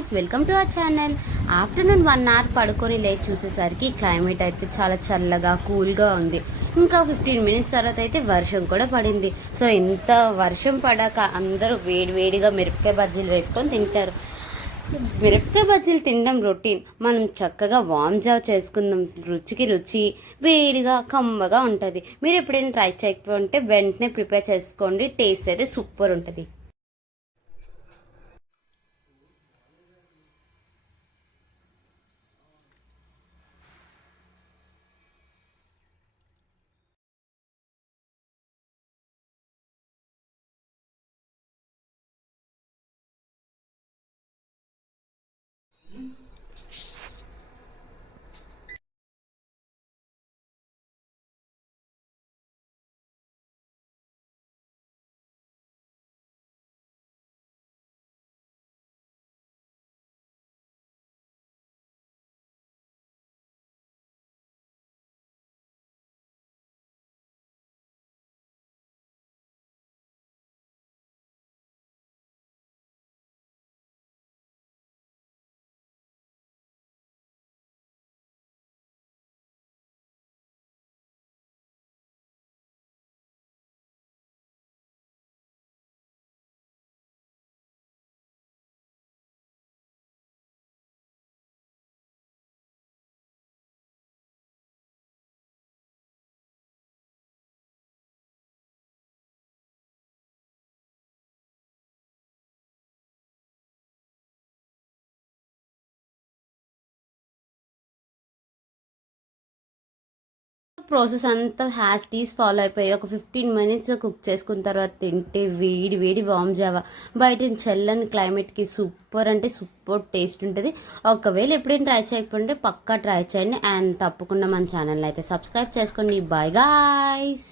Guys, welcome to our channel. Afternoon 1 hour పడుకొని లేచి చూసేసరికి క్లైమేట్ అయితే చాలా చల్లగా కూల్గా ఉంది. ఇంకా 15 మినిట్స్ తర్వాత అయితే వర్షం కూడా పడింది. సో ఇంత వర్షం పడాక అందరూ వేడివేడిగా మిరపకాయ బజ్జీలు వేసుకొని తింటారు. మిరపకాయ బజ్జీలు తినడం రొటీన్. మనం చక్కగా వామ్ జావ్ చేసుకుందాం. రుచికి రుచి, వేడిగా కమ్మగా ఉంటుంది. మీరు ఎప్పుడైనా ట్రై చేయకపోతే వెంటనే ప్రిపేర్ చేసుకోండి. టేస్ట్ అయితే సూపర్ ఉంటుంది. ప్రాసెస్ అంతా హ్యాస్టీస్ ఫాలో అయిపోయి ఒక 15 మినిట్స్ కుక్ చేసుకున్న తర్వాత తింటే వేడి వేడి వామ్ జావా బయట చల్లని క్లైమేట్కి సూపర్ అంటే సూపర్ టేస్ట్ ఉంటుంది. ఒకవేళ ఎప్పుడైనా ట్రై చేయకపోతే పక్కా ట్రై చేయండి. అండ్ తప్పకుండా మన ఛానల్ అయితే సబ్స్క్రైబ్ చేసుకోండి. Bye guys.